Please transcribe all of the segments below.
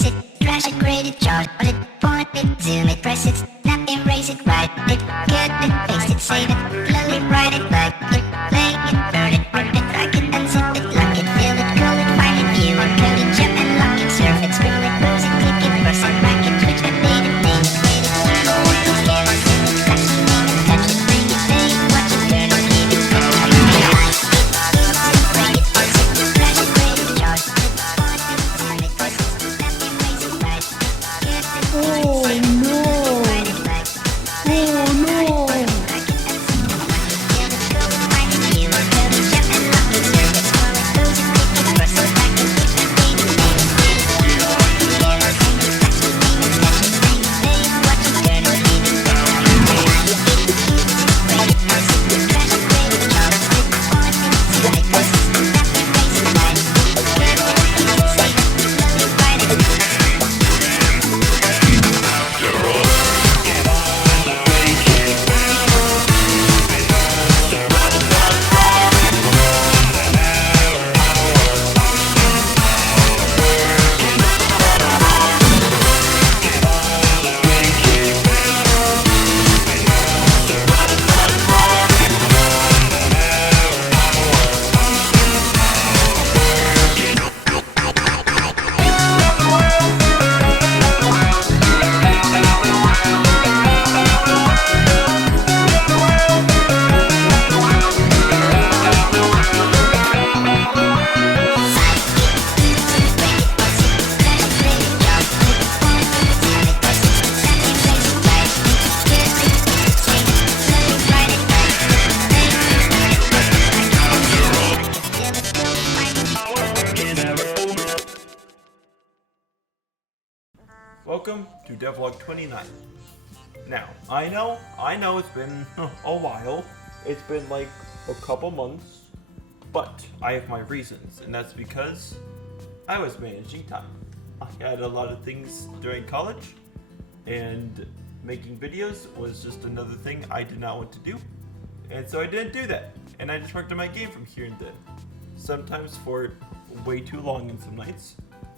fix it, crash it, create it, charge it, point it, zoom it, press it, snap it, erase it, write it, cut it, paste it, save it, slowly write it, like it, play it, burn it, rip it, drag it, unzip it, lock it, fill it, call it, find it, view it, code it, jump and lock it, surf it, scroll it, pose it, click it, press it, rack it, switch it, name it, name it, create it, scan it, scan it, touch it, name it, touch it, bring it, pay it, watch it, turn it, leave it, go it, hide it, break it, fix it, crash it, create it, charge it, point it, zoom it, press it, snap it, erase it, write it, cut it, paste it, save it, write it, like play it, burn it, rack it, unzip it, fill it, call it, find it, view it, code it, jump and lock it, surf it, scroll it, pose it, click it, press it, rack it, switch it, name it, scan it, scan it, touch it, name it, touch it, bring it, pay it, watch it, turn it, leave it, go it, hide it, break it, fix it, crash it, create it, charge it, point it, zoom it, press it, snap it, erase it, write it, cut it, paste it, save it, slowly write it. Welcome to Devlog 29. Now, I know it's been a while. It's been like a couple months, but I have my reasons, and that's because I was managing time. I had a lot of things during college, and making videos was just another thing I did not want to do, and so I didn't do that, and I just worked on my game from here and then, sometimes for way too long in some nights,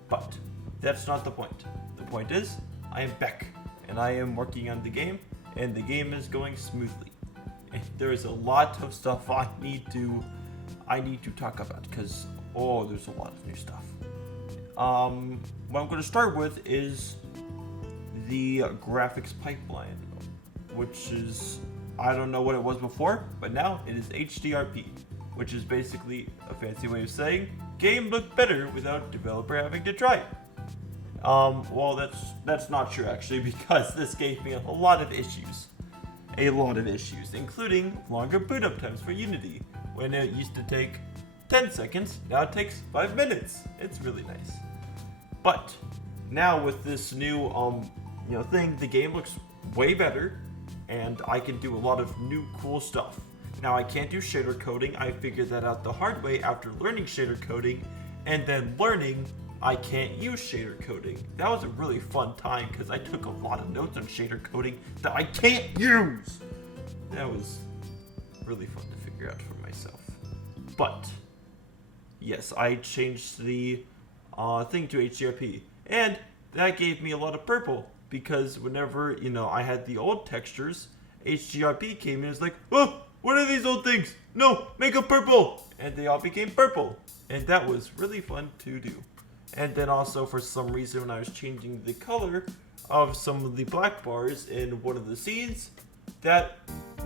but that's not the point. The point is, I am back, and I am working on the game, and the game is going smoothly. And there is a lot of stuff I need to talk about, because there's a lot of new stuff. What I'm going to start with is the graphics pipeline, which is, I don't know what it was before, but now it is HDRP, which is basically a fancy way of saying game looked better without developer having to try it. Well, that's not true actually, because this gave me a lot of issues, including longer boot up times for Unity. When it used to take 10 seconds, now it takes 5 minutes. It's really nice. But now with this new thing, the game looks way better, and I can do a lot of new cool stuff. Now I can't do shader coding. I figured that out the hard way after learning shader coding, and then learning I can't use shader coding. That was a really fun time because I took a lot of notes on shader coding that I can't use. That was really fun to figure out for myself. But yes, I changed the thing to HDRP, and that gave me a lot of purple because whenever I had the old textures, HDRP came in and was like, oh, what are these old things? No, make them purple, and they all became purple, and that was really fun to do. And then also, for some reason, when I was changing the color of some of the black bars in one of the scenes, that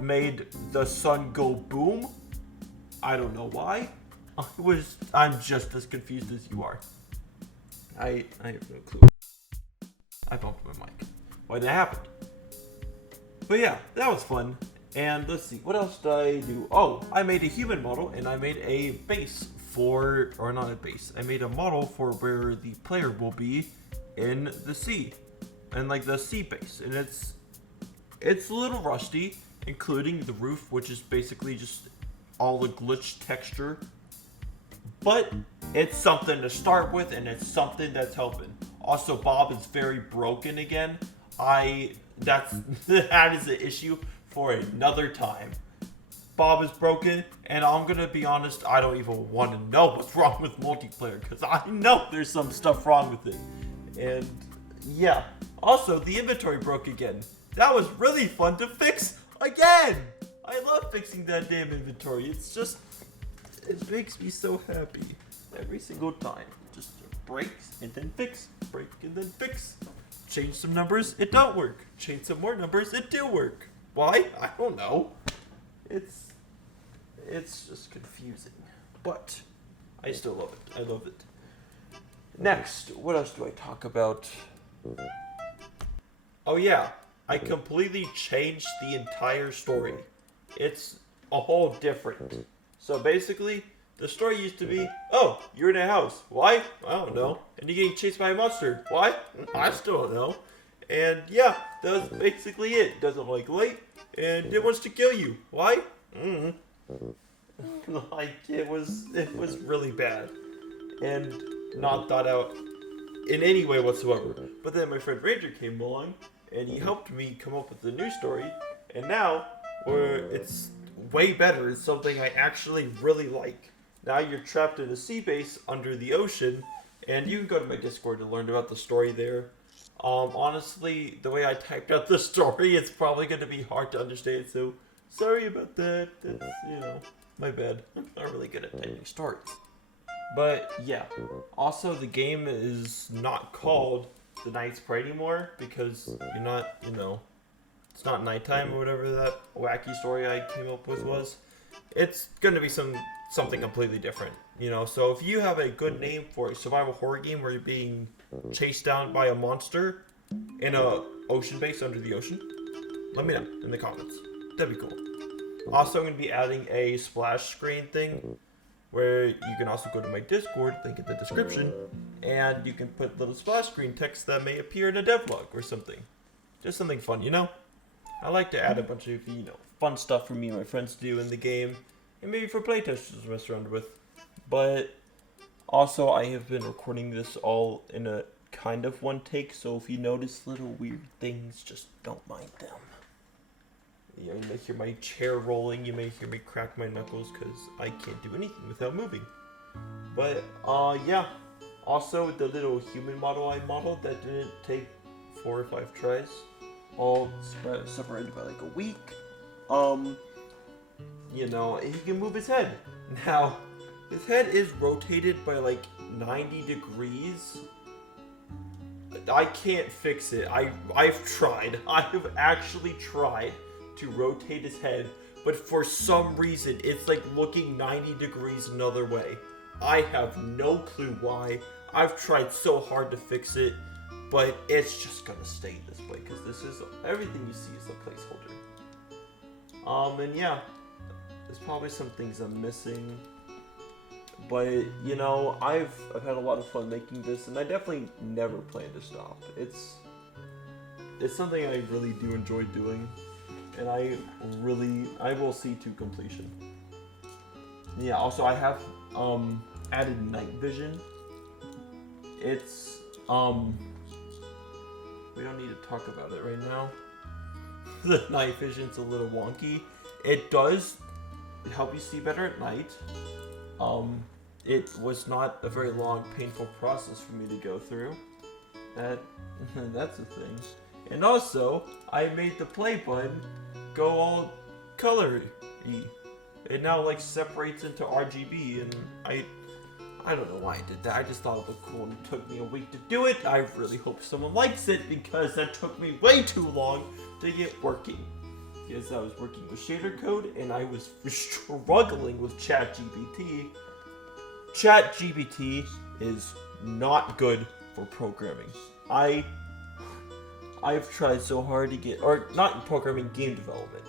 made the sun go boom. I don't know why. I'm just as confused as you are. I have no clue. I bumped my mic. Why that happened? But yeah, that was fun. And let's see, what else did I do? Oh, I made a human model, and I made a base I made a model for where the player will be in the sea, and like the sea base, and it's a little rusty, including the roof, which is basically just all the glitch texture, but it's something to start with, and it's something that's helping. Also, Bob is very broken again. That is an issue for another time. Bob is broken, and I'm gonna be honest, I don't even want to know what's wrong with multiplayer, because I know there's some stuff wrong with it. And yeah, also the inventory broke again. That was really fun to fix again. I love fixing that damn inventory. It's just, it makes me so happy every single time. Just breaks and then fix, break and then fix. Change some numbers, it don't work. Change some more numbers, it do work. Why? I don't know. It's just confusing, but I still love it. I love it. Next, what else do I talk about? Oh yeah, I completely changed the entire story. It's a whole different. So basically, the story used to be, oh, you're in a house. Why? I don't know. And you're getting chased by a monster. Why? I still don't know. And yeah, that was basically it. Doesn't like light, and it wants to kill you. Why? Like it was really bad, and not thought out in any way whatsoever. But then my friend Ranger came along, and he helped me come up with the new story, and now it's way better. It's something I actually really like. Now you're trapped in a sea base under the ocean, and you can go to my Discord to learn about the story there. Honestly, the way I typed out the story, it's probably going to be hard to understand, so sorry about that. That's, my bad. I'm not really good at typing stories. But yeah, also the game is not called The Night's Prey anymore because you're not, it's not nighttime or whatever that wacky story I came up with was. It's going to be something completely different, So if you have a good name for a survival horror game where you're being chased down by a monster in a ocean base under the ocean, let me know in the comments. That'd be cool. Also, I'm going to be adding a splash screen thing where you can also go to my Discord, link in the description, and you can put little splash screen text that may appear in a devlog or something. Just something fun, I like to add a bunch of, fun stuff for me and my friends to do in the game, and maybe for playtesters to mess around with. But also, I have been recording this all in a kind of one take, so if you notice little weird things, just don't mind them. You may hear my chair rolling, you may hear me crack my knuckles, because I can't do anything without moving. But, yeah. Also, the little human model I modeled that didn't take 4 or 5 tries, all separated by like a week. He can move his head. Now, his head is rotated by like 90 degrees. I can't fix it. I've tried. I have actually tried to rotate his head, but for some reason it's like looking 90 degrees another way. I have no clue why. I've tried so hard to fix it, but it's just gonna stay this way because this is everything you see is a placeholder. And yeah, there's probably some things I'm missing, but I've had a lot of fun making this, and I definitely never plan to stop. It's something I really do enjoy doing, and I will see to completion. Yeah, also I have added night vision. It's we don't need to talk about it right now. The night vision's a little wonky. It does help you see better at night. It was not a very long, painful process for me to go through. That's a thing. And also, I made the play button go all colory-y. It now separates into RGB, and I don't know why I did that. I just thought it looked cool, and it took me a week to do it. I really hope someone likes it because that took me way too long to get working. Because I was working with shader code, and I was struggling with ChatGPT. ChatGPT is not good for programming. I've tried so hard to get, or not programming, game development.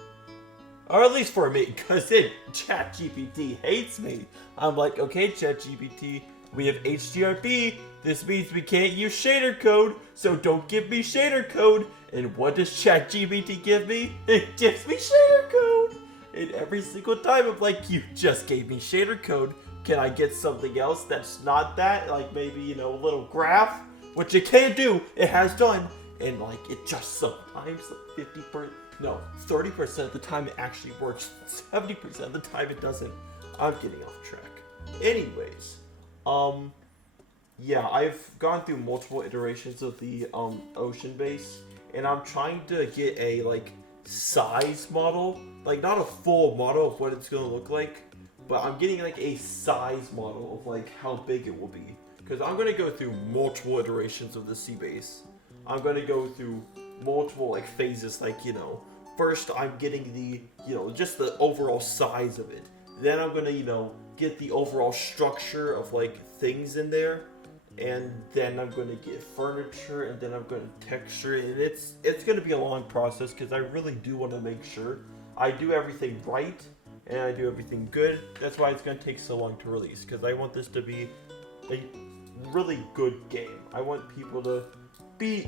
Or at least for me, because ChatGPT hates me. I'm like, okay, ChatGPT, we have HDRB. This means we can't use shader code, so don't give me shader code. And what does ChatGPT give me? It gives me shader code. And every single time I'm like, you just gave me shader code. Can I get something else that's not that? Like maybe, a little graph? Which it can do. It has done. And it just sometimes 30% of the time it actually works. 70% of the time it doesn't. I'm getting off track. Anyways, yeah, I've gone through multiple iterations of the ocean base, and I'm trying to get a like size model, like not a full model of what it's gonna look like, but I'm getting like a size model of like how big it will be. Because I'm gonna go through multiple iterations of the sea base. I'm gonna go through multiple like phases, like first I'm getting the just the overall size of it. Then I'm gonna get the overall structure of like things in there, and then I'm going to get furniture, and then I'm going to texture it. And it's going to be a long process because I really do want to make sure I do everything right and I do everything good. That's why it's going to take so long to release, because I want this to be a really good game. I want people to be...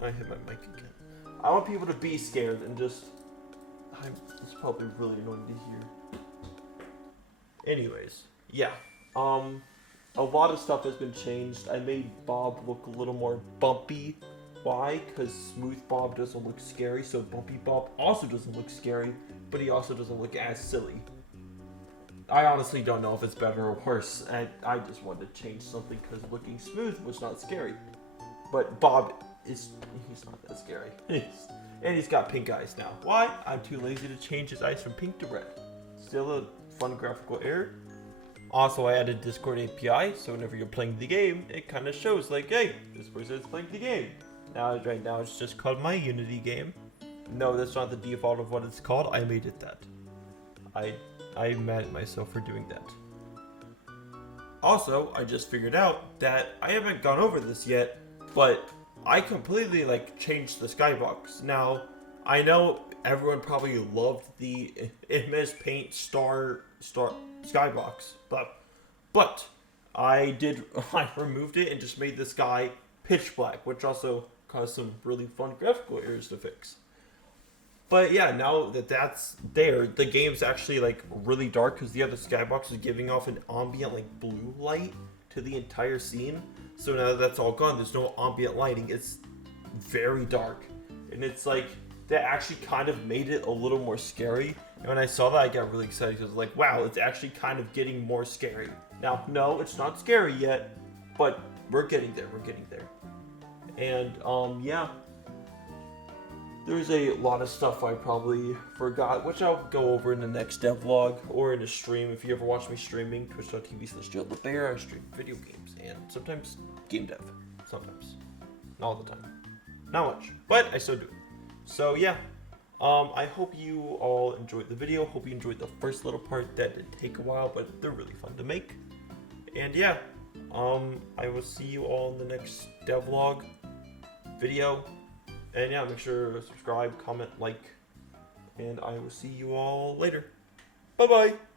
I hit my mic again. I want people to be scared and just... It's probably really annoying to hear. Anyways, yeah. A lot of stuff has been changed. I made Bob look a little more bumpy. Why? Because Smooth Bob doesn't look scary, so Bumpy Bob also doesn't look scary, but he also doesn't look as silly. I honestly don't know if it's better or worse. I just wanted to change something because looking smooth was not scary. But Bob he's not that scary. And he's got pink eyes now. Why? I'm too lazy to change his eyes from pink to red. Still a fun graphical error. Also, I added Discord API, so whenever you're playing the game, it kind of shows like, hey, this person is playing the game. Right now, it's just called my Unity game. No, that's not the default of what it's called. I made it that. I'm mad at myself for doing that. Also, I just figured out that I haven't gone over this yet, but I completely changed the skybox. Now, I know everyone probably loved the MS Paint star skybox, but I removed it and just made the sky pitch black, which also caused some really fun graphical errors to fix. But yeah, now that that's there, the game's actually really dark because the other skybox is giving off an ambient blue light to the entire scene. So now that that's all gone, there's no ambient lighting. It's very dark, and it's that actually kind of made it a little more scary. And when I saw that, I got really excited because I was like, wow, it's actually kind of getting more scary. Now, no, it's not scary yet, but we're getting there. We're getting there. And yeah, there's a lot of stuff I probably forgot, which I'll go over in the next devlog or in a stream. If you ever watch me streaming, twitch.tv/JailTheBear, I stream video games and sometimes game dev. Sometimes. Not all the time. Not much, but I still do it. So yeah, I hope you all enjoyed the video. Hope you enjoyed the first little part. That did take a while, but they're really fun to make. And yeah, I will see you all in the next devlog video. And yeah, make sure to subscribe, comment, like, and I will see you all later. Bye bye.